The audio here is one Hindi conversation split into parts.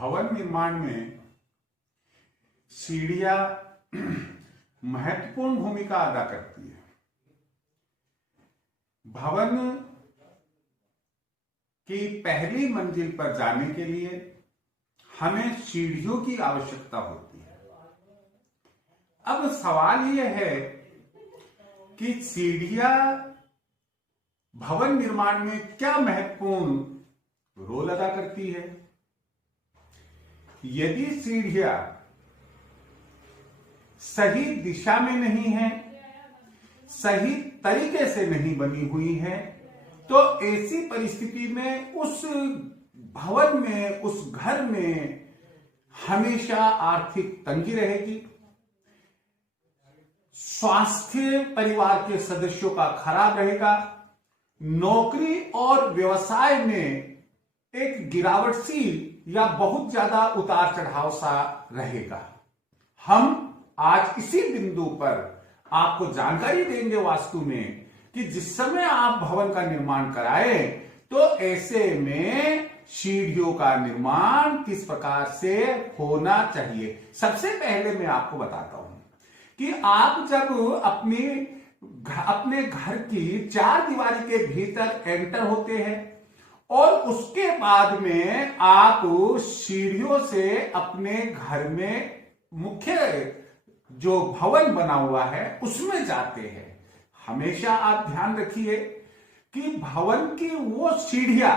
भवन निर्माण में सीढ़ियां महत्वपूर्ण भूमिका अदा करती है। भवन की पहली मंजिल पर जाने के लिए हमें सीढ़ियों की आवश्यकता होती है। अब सवाल यह है कि सीढ़ियां भवन निर्माण में क्या महत्वपूर्ण रोल अदा करती है। यदि सीढ़ियां सही दिशा में नहीं है, सही तरीके से नहीं बनी हुई है, तो ऐसी परिस्थिति में उस भवन में, उस घर में हमेशा आर्थिक तंगी रहेगी, स्वास्थ्य परिवार के सदस्यों का खराब रहेगा, नौकरी और व्यवसाय में एक गिरावट सी या बहुत ज्यादा उतार चढ़ाव सा रहेगा। हम आज इसी बिंदु पर आपको जानकारी देंगे वास्तु में कि जिस समय आप भवन का निर्माण कराएं तो ऐसे में सीढ़ियों का निर्माण किस प्रकार से होना चाहिए। सबसे पहले मैं आपको बताता हूं कि आप जब अपने घर की चार दीवारी के भीतर एंटर होते हैं और उसके बाद में आप सीढ़ियों से अपने घर में मुख्य जो भवन बना हुआ है उसमें जाते हैं, हमेशा आप ध्यान रखिए कि भवन की वो सीढ़ियां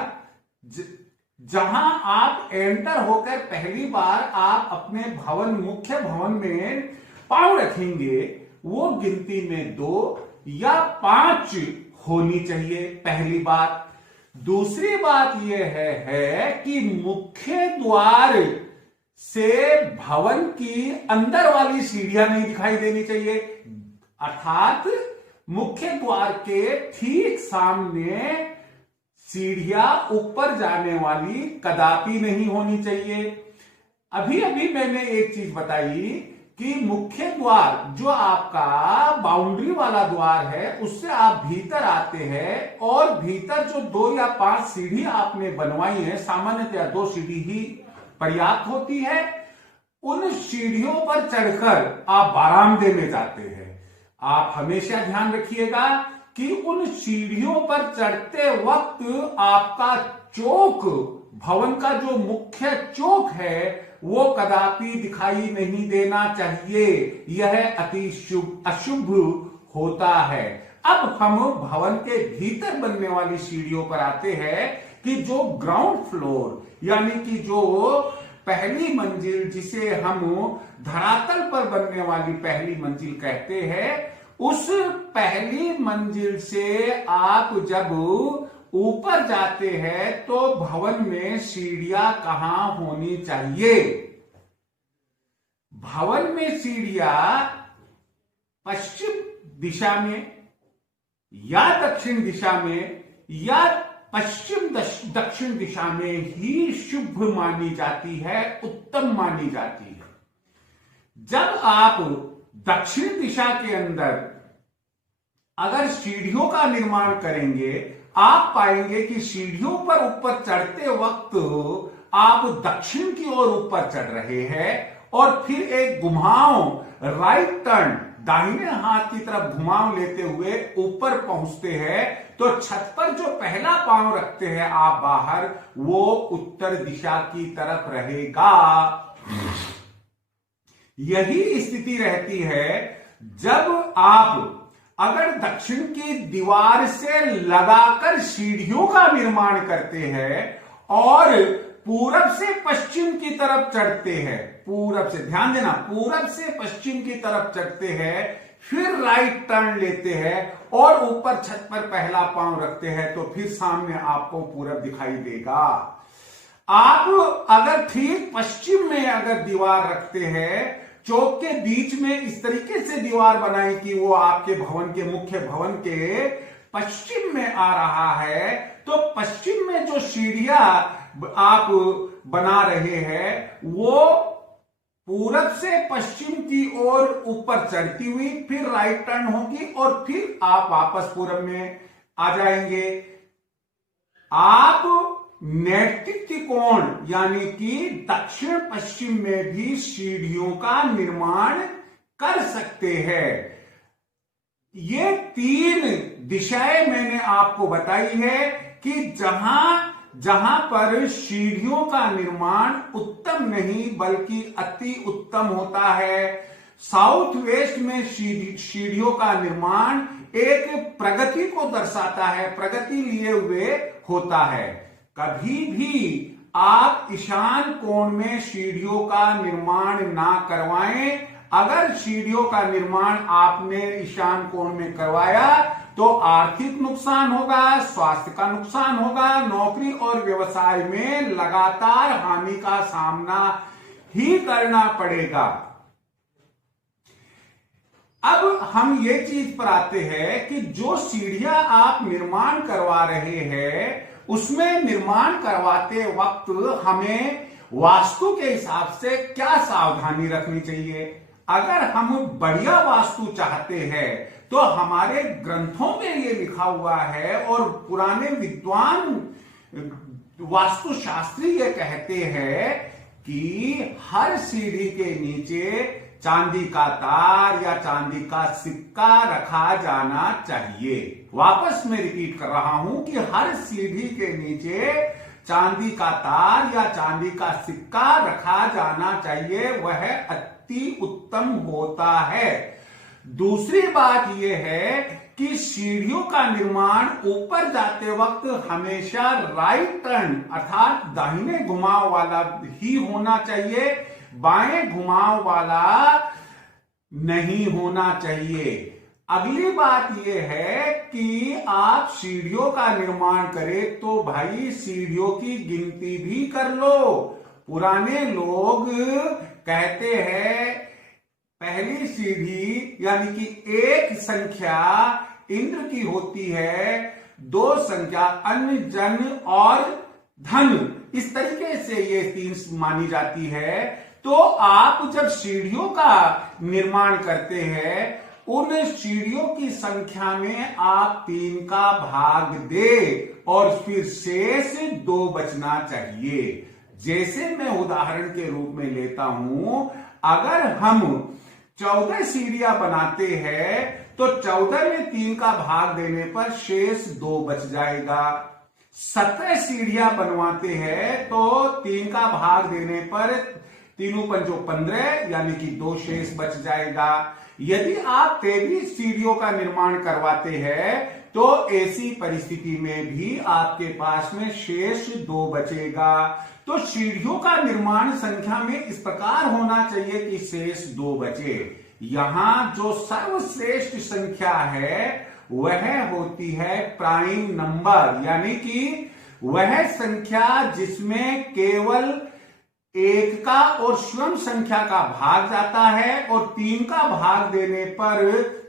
जहां आप एंटर होकर पहली बार आप अपने मुख्य भवन में पांव रखेंगे, वो गिनती में 2 या 5 होनी चाहिए, पहली बात। दूसरी बात यह है कि मुख्य द्वार से भवन की अंदर वाली सीढ़ियां नहीं दिखाई देनी चाहिए, अर्थात मुख्य द्वार के ठीक सामने सीढ़ियां ऊपर जाने वाली कदापि नहीं होनी चाहिए। अभी अभी मैंने एक चीज बताई कि मुख्य द्वार जो आपका बाउंड्री वाला द्वार है उससे आप भीतर आते हैं और भीतर जो 2 या 5 सीढ़ी आपने बनवाई है, सामान्यतया 2 सीढ़ी ही पर्याप्त होती है, उन सीढ़ियों पर चढ़कर आप बारामदे में जाते हैं। आप हमेशा ध्यान रखिएगा कि उन सीढ़ियों पर चढ़ते वक्त आपका चौक, भवन का जो मुख्य चौक है, वो कदापि दिखाई नहीं देना चाहिए। यह अति अशुभ होता है। अब हम भवन के भीतर बनने वाली सीढ़ियों पर आते हैं कि जो ग्राउंड फ्लोर यानी कि जो पहली मंजिल, जिसे हम धरातल पर बनने वाली पहली मंजिल कहते हैं, उस पहली मंजिल से आप जब ऊपर जाते हैं तो भवन में सीढ़ियां कहां होनी चाहिए। भवन में सीढ़ियां पश्चिम दिशा में या दक्षिण दिशा में या पश्चिम दक्षिण दिशा में ही शुभ मानी जाती है, उत्तम मानी जाती है। जब आप दक्षिण दिशा के अंदर अगर सीढ़ियों का निर्माण करेंगे, आप पाएंगे कि सीढ़ियों पर ऊपर चढ़ते वक्त आप दक्षिण की ओर ऊपर चढ़ रहे हैं और फिर एक घुमाव, राइट टर्न, दाहिने हाथ की तरफ घुमाव लेते हुए ऊपर पहुंचते हैं, तो छत पर जो पहला पांव रखते हैं आप बाहर, वो उत्तर दिशा की तरफ रहेगा। यही स्थिति रहती है जब आप अगर दक्षिण की दीवार से लगाकर सीढ़ियों का निर्माण करते हैं और पूरब से पश्चिम की तरफ चढ़ते हैं, पूरब से, ध्यान देना, पूरब से पश्चिम की तरफ चढ़ते हैं, फिर राइट टर्न लेते हैं और ऊपर छत पर पहला पांव रखते हैं, तो फिर सामने आपको पूरब दिखाई देगा। आप अगर ठीक पश्चिम में अगर दीवार रखते हैं, चौक के बीच में इस तरीके से दीवार बनाई कि वो आपके भवन के, मुख्य भवन के पश्चिम में आ रहा है, तो पश्चिम में जो सीढ़ियां आप बना रहे हैं वो पूरब से पश्चिम की ओर ऊपर चढ़ती हुई फिर राइट टर्न होगी और फिर आप वापस पूरब में आ जाएंगे। आप नैतिक त्रिकोण यानी कि दक्षिण पश्चिम में भी सीढ़ियों का निर्माण कर सकते हैं। ये 3 दिशाएं मैंने आपको बताई है कि जहां पर सीढ़ियों का निर्माण उत्तम नहीं बल्कि अति उत्तम होता है। साउथ वेस्ट में सीढ़ियों का निर्माण एक प्रगति को दर्शाता है, प्रगति लिए हुए होता है। कभी भी आप ईशान कोण में सीढ़ियों का निर्माण ना करवाएं। अगर सीढ़ियों का निर्माण आपने ईशान कोण में करवाया तो आर्थिक नुकसान होगा, स्वास्थ्य का नुकसान होगा, नौकरी और व्यवसाय में लगातार हानि का सामना ही करना पड़ेगा। अब हम ये चीज पर आते हैं कि जो सीढ़ियां आप निर्माण करवा रहे हैं उसमें निर्माण करवाते वक्त हमें वास्तु के हिसाब से क्या सावधानी रखनी चाहिए। अगर हम बढ़िया वास्तु चाहते हैं तो हमारे ग्रंथों में ये लिखा हुआ है और पुराने विद्वान वास्तुशास्त्री ये कहते हैं कि हर सीढ़ी के नीचे चांदी का तार या चांदी का सिक्का रखा जाना चाहिए। वापस मैं रिपीट कर रहा हूं कि हर सीढ़ी के नीचे चांदी का तार या चांदी का सिक्का रखा जाना चाहिए, वह अति उत्तम होता है। दूसरी बात यह है कि सीढ़ियों का निर्माण ऊपर जाते वक्त हमेशा राइट टर्न अर्थात दाहिने घुमाव वाला ही होना चाहिए, बाएं घुमाव वाला नहीं होना चाहिए। अगली बात यह है कि आप सीढ़ियों का निर्माण करें तो भाई सीढ़ियों की गिनती भी कर लो। पुराने लोग कहते हैं पहली सीढ़ी यानी कि 1 संख्या इंद्र की होती है, 2 संख्या अन्न जन और धन, इस तरीके से ये 3 मानी जाती है। तो आप जब सीढ़ियों का निर्माण करते हैं उन सीढ़ियों की संख्या में आप 3 का भाग दे और फिर शेष 2 बचना चाहिए। जैसे मैं उदाहरण के रूप में लेता हूं, अगर हम 14 सीढ़ियां बनाते हैं तो 14 में 3 का भाग देने पर शेष 2 बच जाएगा। 17 सीढ़ियां बनवाते हैं तो 3 का भाग देने पर 3 पंचो 15 यानी कि 2 शेष बच जाएगा। यदि आप 23 सीढ़ियों का निर्माण करवाते हैं तो ऐसी परिस्थिति में भी आपके पास में शेष 2 बचेगा। तो सीढ़ियों का निर्माण संख्या में इस प्रकार होना चाहिए कि शेष 2 बचे। यहां जो सर्वश्रेष्ठ संख्या है वह होती है प्राइम नंबर, यानी कि वह संख्या जिसमें केवल 1 का और स्वयं संख्या का भाग जाता है और 3 का भाग देने पर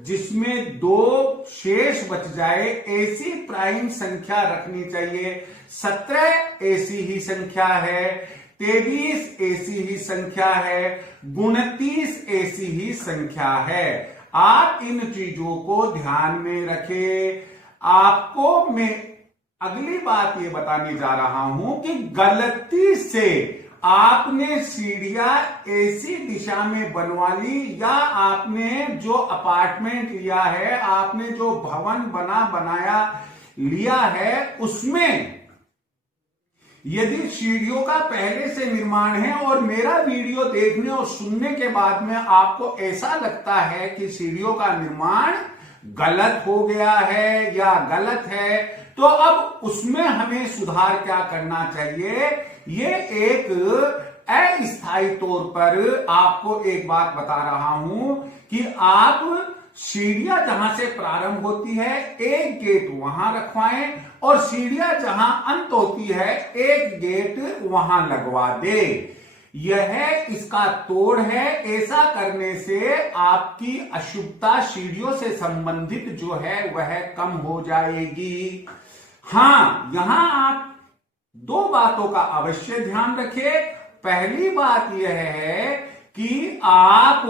जिसमें 2 शेष बच जाए, ऐसी प्राइम संख्या रखनी चाहिए। 17 ऐसी ही संख्या है, 23 ऐसी ही संख्या है, 29 ऐसी ही संख्या है। आप इन चीजों को ध्यान में रखें। आपको मैं अगली बात ये बताने जा रहा हूं कि गलती से आपने सीढ़ियां ऐसी दिशा में बनवा ली या आपने जो अपार्टमेंट लिया है, आपने जो भवन बनाया लिया है, उसमें यदि सीढ़ियों का पहले से निर्माण है और मेरा वीडियो देखने और सुनने के बाद में आपको ऐसा लगता है कि सीढ़ियों का निर्माण गलत हो गया है या गलत है, तो अब उसमें हमें सुधार क्या करना चाहिए, ये एक अस्थायी तौर पर आपको एक बात बता रहा हूं कि आप सीढ़ियां जहां से प्रारंभ होती है एक गेट वहां रखवाएं और सीढ़ियां जहां अंत होती है एक गेट वहां लगवा दे। यह इसका तोड़ है। ऐसा करने से आपकी अशुभता सीढ़ियों से संबंधित जो है वह कम हो जाएगी। हां, यहां आप 2 बातों का अवश्य ध्यान रखें। पहली बात यह है कि आप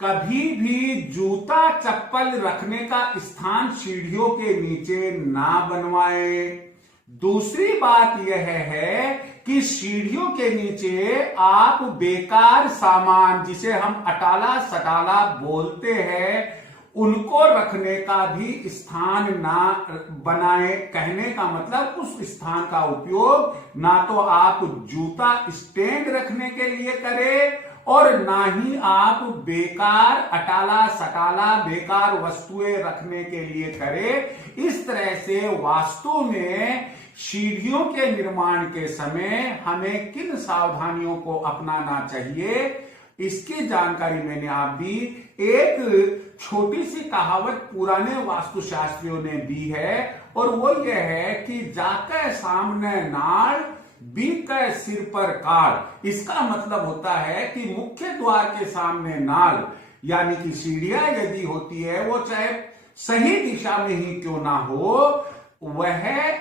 कभी भी जूता चप्पल रखने का स्थान सीढ़ियों के नीचे ना बनवाएं। दूसरी बात यह है कि सीढ़ियों के नीचे आप बेकार सामान, जिसे हम अटाला सटाला बोलते हैं, उनको रखने का भी स्थान ना बनाए। कहने का मतलब उस स्थान का उपयोग ना तो आप जूता स्टैंड रखने के लिए करें और ना ही आप बेकार अटाला सटाला बेकार वस्तुएं रखने के लिए करें। इस तरह से वास्तु में सीढ़ियों के निर्माण के समय हमें किन सावधानियों को अपनाना चाहिए, इसकी जानकारी मैंने आप दी। एक छोटी सी कहावत पुराने वास्तुशास्त्रियों ने दी है और वो ये है कि जाके सामने नाड़ बीके सिर पर काड़। इसका मतलब होता है कि मुख्य द्वार के सामने नाड़ यानी कि सीढ़ियां यदि होती है, वो चाहे सही दिशा में ही क्यों ना हो, वह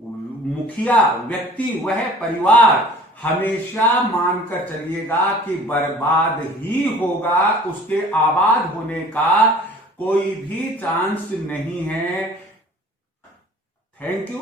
मुखिया व्यक्ति, वह परिवार हमेशा मानकर चलिएगा कि बर्बाद ही होगा, उसके आबाद होने का कोई भी चांस नहीं है। Thank you.